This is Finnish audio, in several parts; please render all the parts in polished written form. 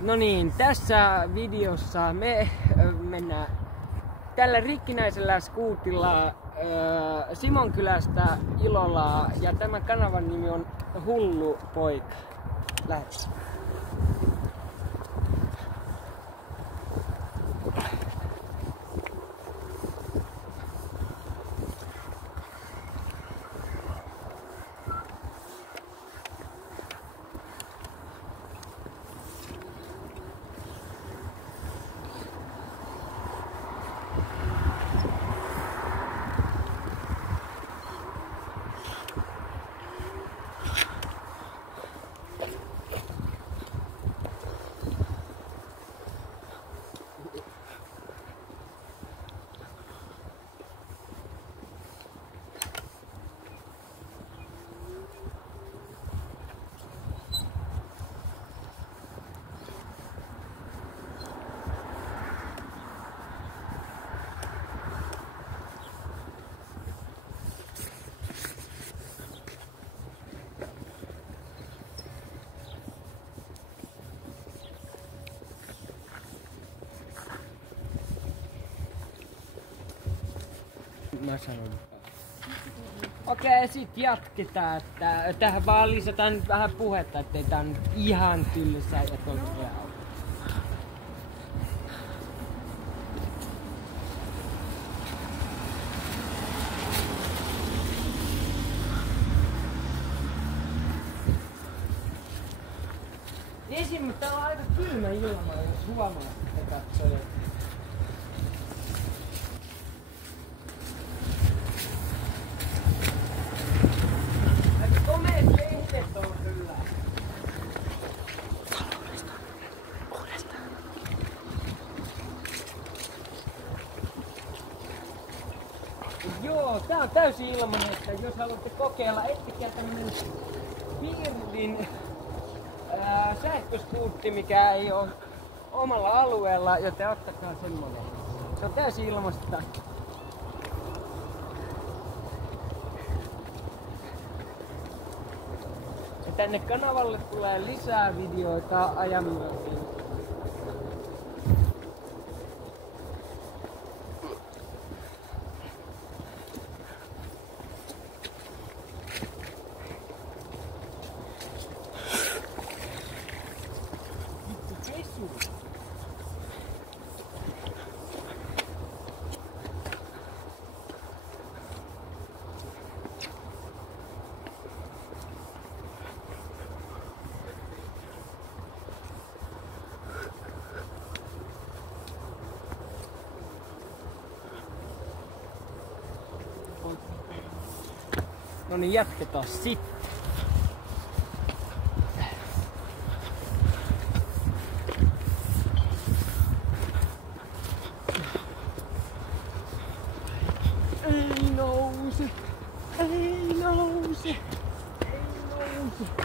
No niin, tässä videossa me mennään tällä rikkinäisellä skuutilla Simonkylästä Ilolaan ja tämän kanavan nimi on Hullu Poika. Lähdetään. Mä sanon. Okei, sit jatketaan, että tähän vaan lisätään nyt vähän puhetta, ettei tää on ihan tylsä ja tosiaan. Mutta täällä on aika kylmä ilma, jos huomaa, että katsoo. Joo, tää on täysin ilmanen, että jos haluatte kokeilla, ettekä tämmönen Piirdin sähköskuutti, mikä ei ole omalla alueella, joten ottakaa semmonen. Se on täysin ilmasta. Ja tänne kanavalle tulee lisää videoita ajan myötä. No niin, jatketaan sitten. Ei nouse! Ei nouse! Ei nouse!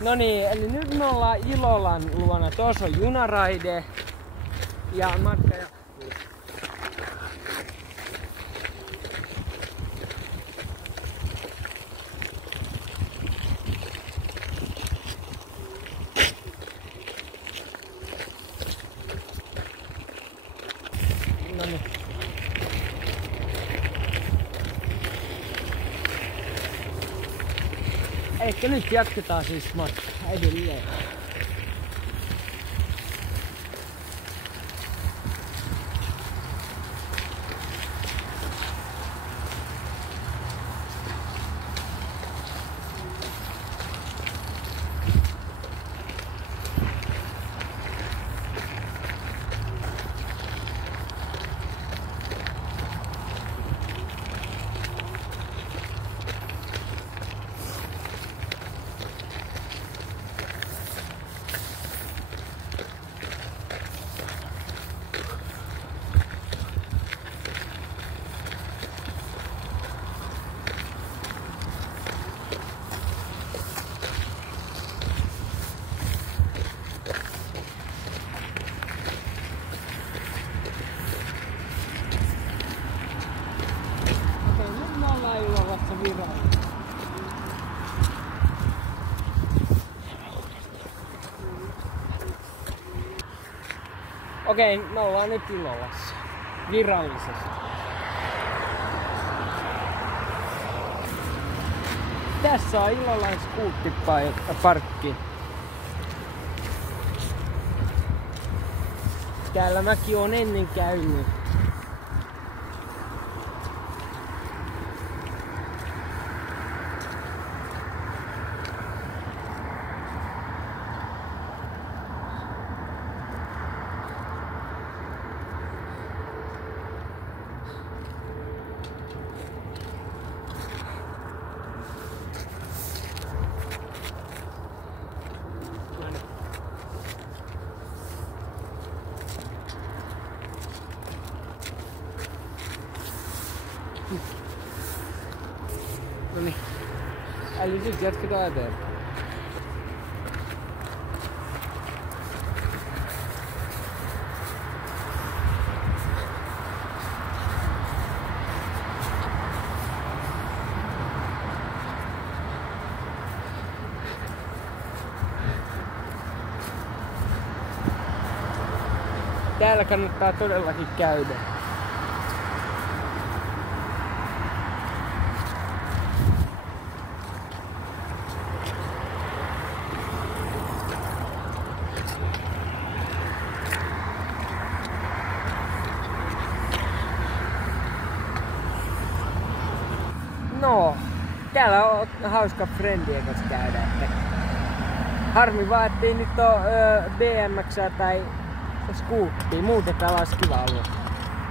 No niin, eli nyt me ollaan Ilolan luona. Tuossa on junaraide ja matka jatkuu. No niin. Ehkä nyt jatketaan siis matkaa edelleen. Okei, me ollaan nyt Ilolassa. Virallisesti. Tässä on Ilolan skuuttiparkki. Täällä mäkin oon ennen käynyt. No niin. Eli nyt jatketaan eteenpäin. Täällä kannattaa todellakin käydä. No, täällä on hauska friendien kanssa käydä. Että harmi vaan, ettei nyt oo BMX:ää tai skuuttia. Muuten täällä olisi kiva alue.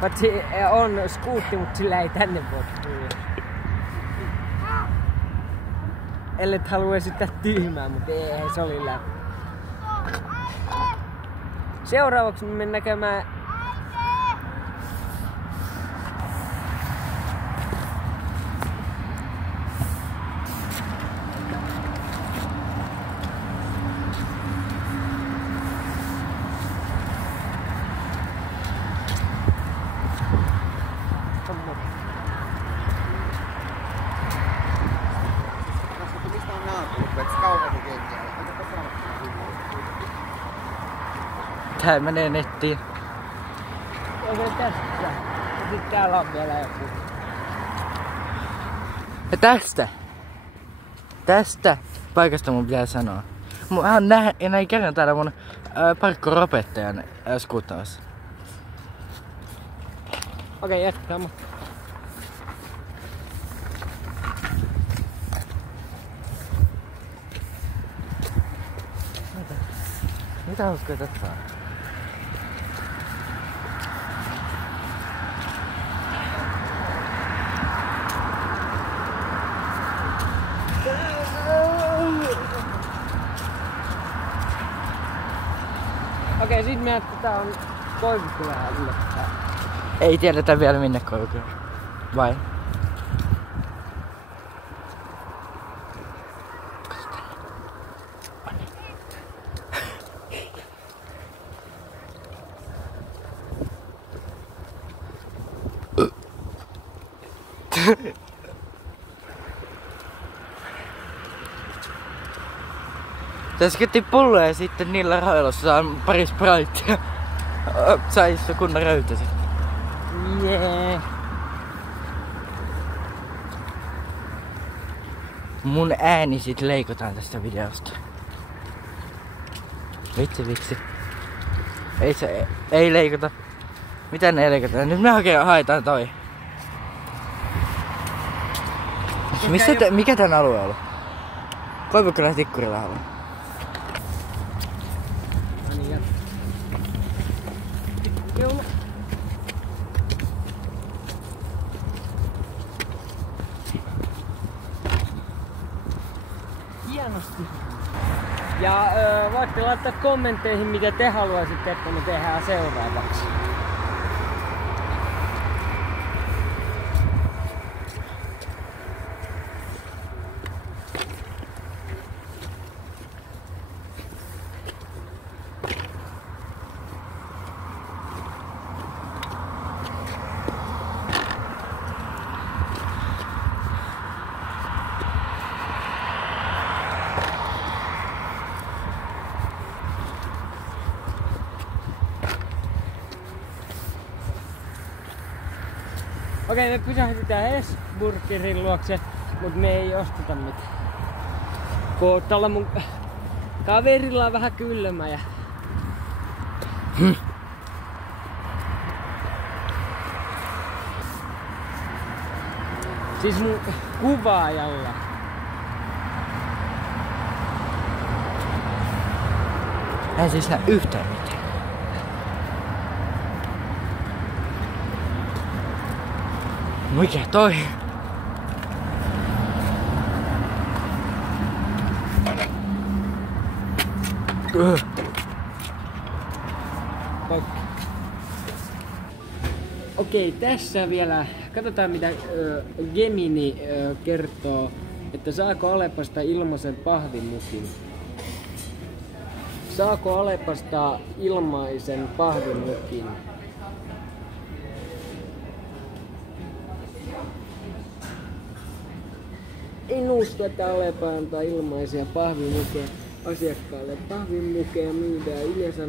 Patsi on skuutti, mutta sillä ei tänne voi tulla. Ellet halua esittää tyhmää, mutta ei se oli läpi. Seuraavaksi me mennään käymään Tää menee nettiin. Okei, tästä. Ja sit täällä on vielä joku. Ja tästä paikasta mun pitää sanoa. Mä oon näin kerran täällä mun parkkuropettajan skuuttamassa. Okei, jatketaan. Mitä uskoit ottaa? Okei, sit me jatketaan Koivukylään yllättää. Ei tiedetä vielä minne Koivukylään. Vai? Tässä kettiin pulloja ja sitten niillä rahoilla saa pari spriteja. Sai istua kunnon röytä sitten. Jee. Mun ääni sit leikataan tästä videosta. Vitsi. Ei leikata. Mitä ne leikataan? Nyt me haetaan toi. Mikä tän alue on? Koivukylän Tikkurila alue. Hienosti. Ja voitte laittaa kommentteihin, mitä te haluaisitte, että me tehdään seuraavaksi. Okei, me pysähdytään Hesburgerin luokse, mut me ei osteta mitään. Kun tällä mun kaverilla on vähän kylmä ja... Siis mun kuvaajalla. Ei siis näe yhtään mitään. Mikä toi? Okei, tässä vielä katsotaan mitä Gemini kertoo, että saako Alepasta ilmaisen pahvimukin. Saako Alepasta ilmaisen pahvimukin? En usko, että Alepa antaa ilmaisia pahvimukeja asiakkaille. Pahvimukeja myydään yleensä...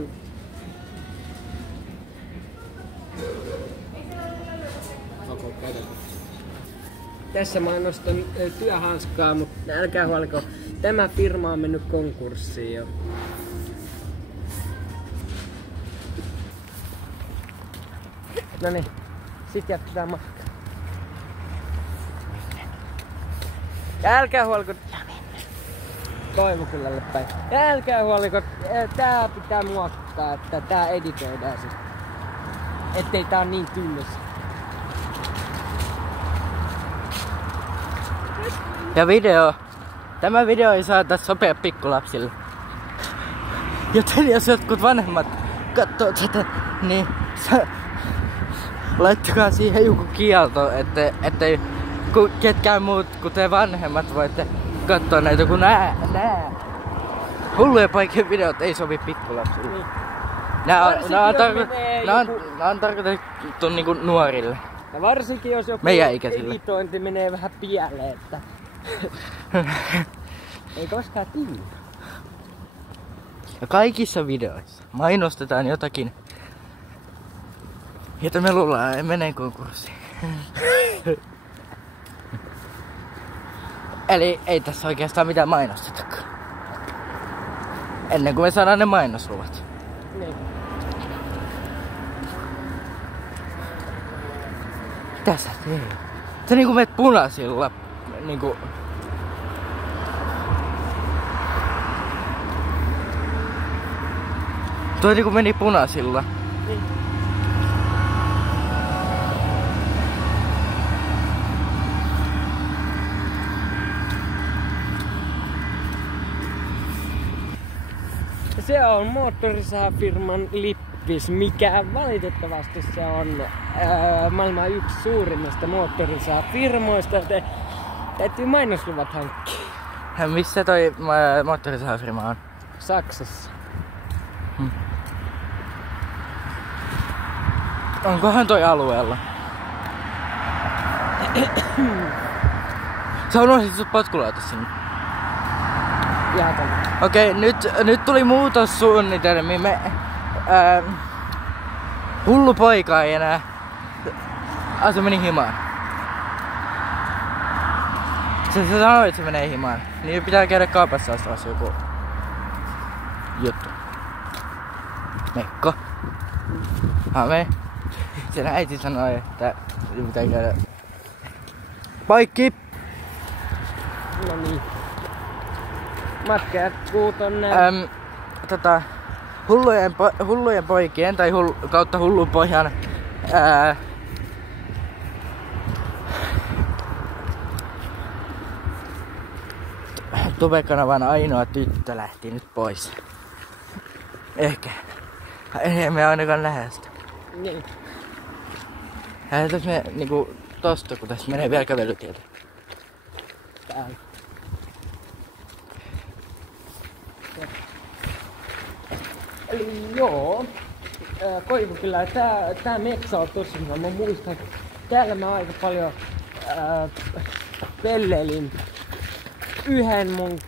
Tässä mainostan työhanskaa, mutta älkää huoliko, tämä firma on mennyt konkurssiin jo. Noniin, sit jatketaan matkaa. Ja älkää huoliko, Koivukylälle päin. Ja älkää huoliko, tää pitää muokkaa, että tää editoidaan siis. Ettei tää on niin tylsä. Ja tämä video ei saata sopia pikkulapsille. Joten jos jotkut vanhemmat katsoo tätä, niin laittakaa siihen joku kielto, ettei ketkään muut, kuten vanhemmat, voitte katsoa näitä, kun nää hulluja poikien videot ei sovi pikkulapsille. Niin. Nää on tarkoitettu niinku nuorille. Ja varsinkin jos joku editointi menee vähän pieleen, että ei koskaan tiedä. Ja kaikissa videoissa mainostetaan jotakin, jota me luullaan menee konkurssiin. Eli ei tässä oikeastaan mitään mainostetakaan. Ennen kuin me saadaan ne mainosluvat. Niin. Mitä sä teet? Sä niinku meet punaisilla niinku... Toi niinku meni punaisilla. Niin. Se on moottorisahafirman Lippis, mikä valitettavasti se on maailman yksi suurimmista moottorisahafirmoista. Täytyy mainosluvat hankkia. Missä toi moottorisahafirma on? Saksassa. Onkohan toi alueella? Sä unohdit sut potkulauta sinne. Jaakolla. Okei, nyt tuli muutossuunnitelmiin. Hullu poika ei enää. Se meni himaan. Se sanoi, että se menee himaan. Niin pitää käydä kaupassa ostamassa joku juttu. Mekko. Hame. Sen äiti sanoi, että pitää käydä. Poikki! No niin. Matka jatkuu tonne. Hullujen poikien tai kautta hullun pohjan Tube-kanavan ainoa tyttö lähti nyt pois. Ehkä. Ei me ainakaan nähdä sitä. Niin. Lähdetäänkö me niinku tosta, kun tässä menee vielä kävelytietä? Täällä. Eli joo. Koivukylä, tää meksa on tosi hyvä. Mä muistan, että täällä mä aika paljon pelleilin yhden mun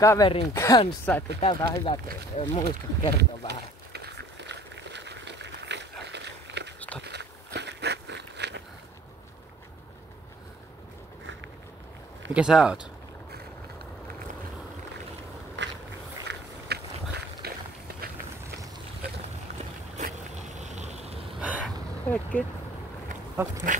kaverin kanssa, että täältä on hyvä muistaa kertoa vähän. Stop. Mikä sä oot? Okei. Okei.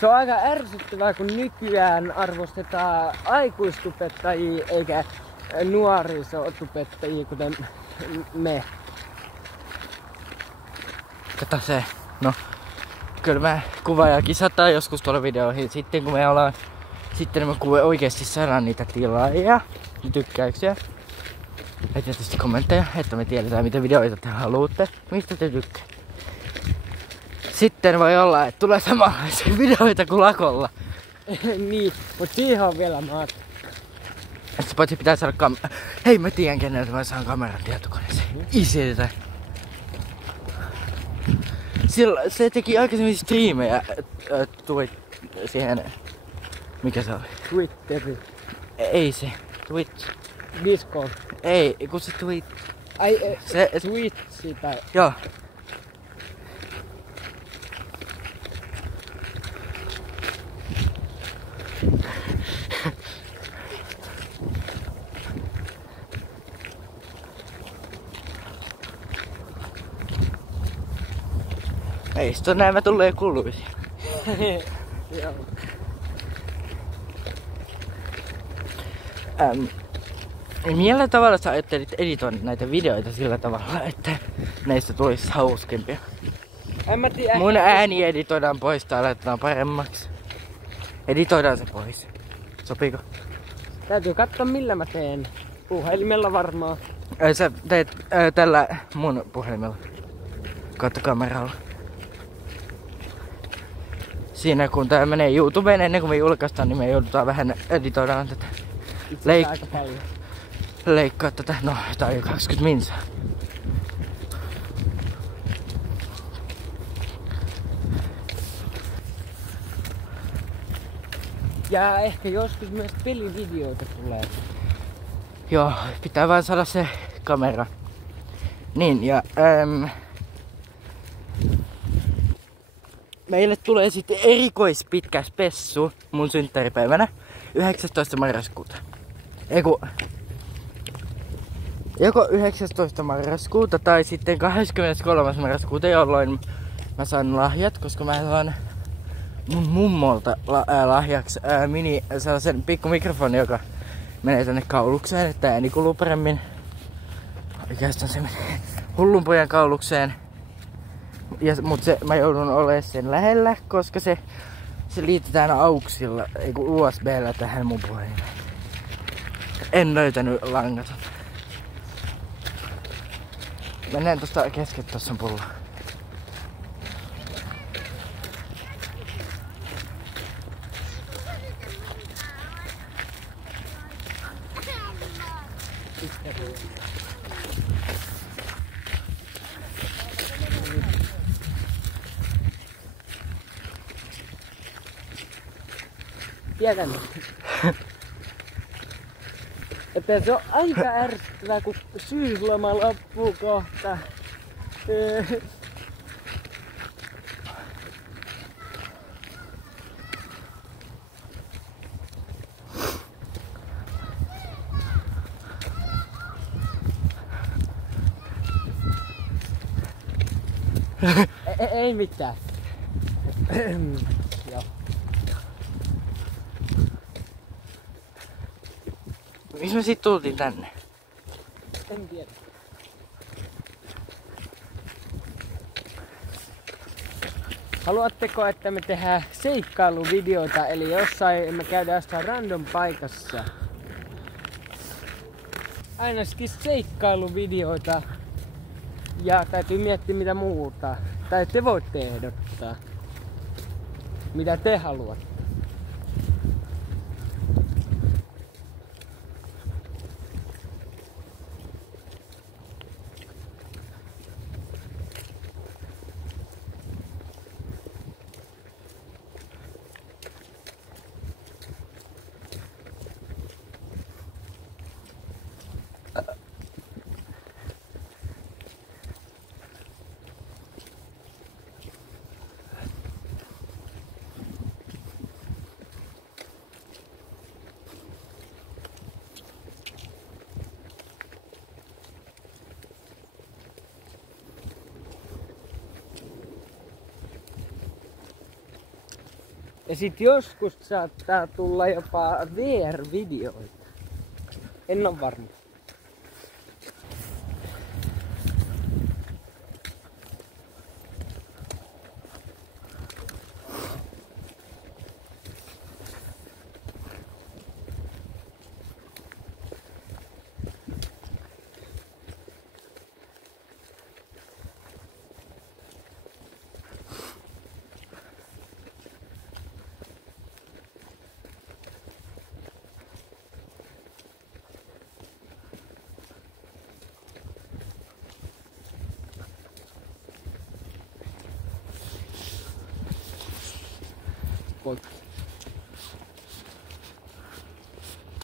Se on aika ärsyttävää, kun nykyään arvostetaan aikuistubettajia eikä nuorisotubettajia, kuten me. Kato se. No, kyllä mä kuvaaja kisataan joskus tuolla videoihin. Sitten kun me ollaan, sitten me oikeesti saadaan niitä tilaajia, tykkäyksiä. Ja tietysti kommentteja, että me tiedetään mitä videoita te haluatte, mistä te tykkää. Sitten voi olla, että tulee samanlaisia videoita kuin lakolla. Niin, mut siihen on vielä maata. Sitten paitsi pitää saada Hei, mä tiedän keneltä mä saan kameran tietokoneeseen. Isiltä. Sillä se teki aikaisemmin striimejä siihen. Mikä se oli? Twitteri. Ei se. Twitch. Discord. Ei, kun se Twitch. Ai, Se Twitchi tai... Joo. Ei sit on näin, mä tulee kuluisia. Joo. Millä tavalla sä ajattelit editoida näitä videoita sillä tavalla, että näistä tulisi hauskempia? En mä tiedä. Mun ääni editoidaan pois tai laitetaan paremmaksi. Editoidaan se pois. Sopiiko? Täytyy katsoa millä mä teen. Puhelimella varmaan. Sä teet tällä mun puhelimella. Kautta kameralla. Siinä kun tää menee YouTubeen ennen kuin me julkaistaan, niin me joudutaan vähän editoidaan tätä. Aika paljon. Leikkaa tätä. No, tää on jo 20 minsaa. Ja ehkä joskus myös pelivideoita tulee. Joo, pitää vaan saada se kamera. Niin, ja meille tulee sitten erikoispitkä spessu mun synttäripäivänä 19. marraskuuta. Joko 19. marraskuuta tai sitten 23. marraskuuta, jolloin mä saan lahjat, koska mä saan mun mummolta lahjaksi sellaisen pikku mikrofoni, joka menee tänne kaulukseen, että ääni kuluu paremmin. Oikeastaan se menee hullun pojan kaulukseen. Mut mä joudun olemaan sen lähellä, koska se liitetään auksilla, USB:llä tähän mun puhelimeen. En löytänyt langaton. Mennään tosta kesken, tossa on pullo. Tiedän. Että se on aika ärsyttävää, kun syysloma loppuu kohta. Ei mitään. Joo. Miksi me sit tultiin tänne? En tiedä. Haluatteko, että me tehdään seikkailuvideoita, eli jossain me käydään jossain random paikassa? Ainakin seikkailuvideoita. Ja täytyy miettiä mitä muuta. Tai te voitte ehdottaa. Mitä te haluatte. Ja sit joskus saattaa tulla jopa VR-videoita. En oo varma. Koit.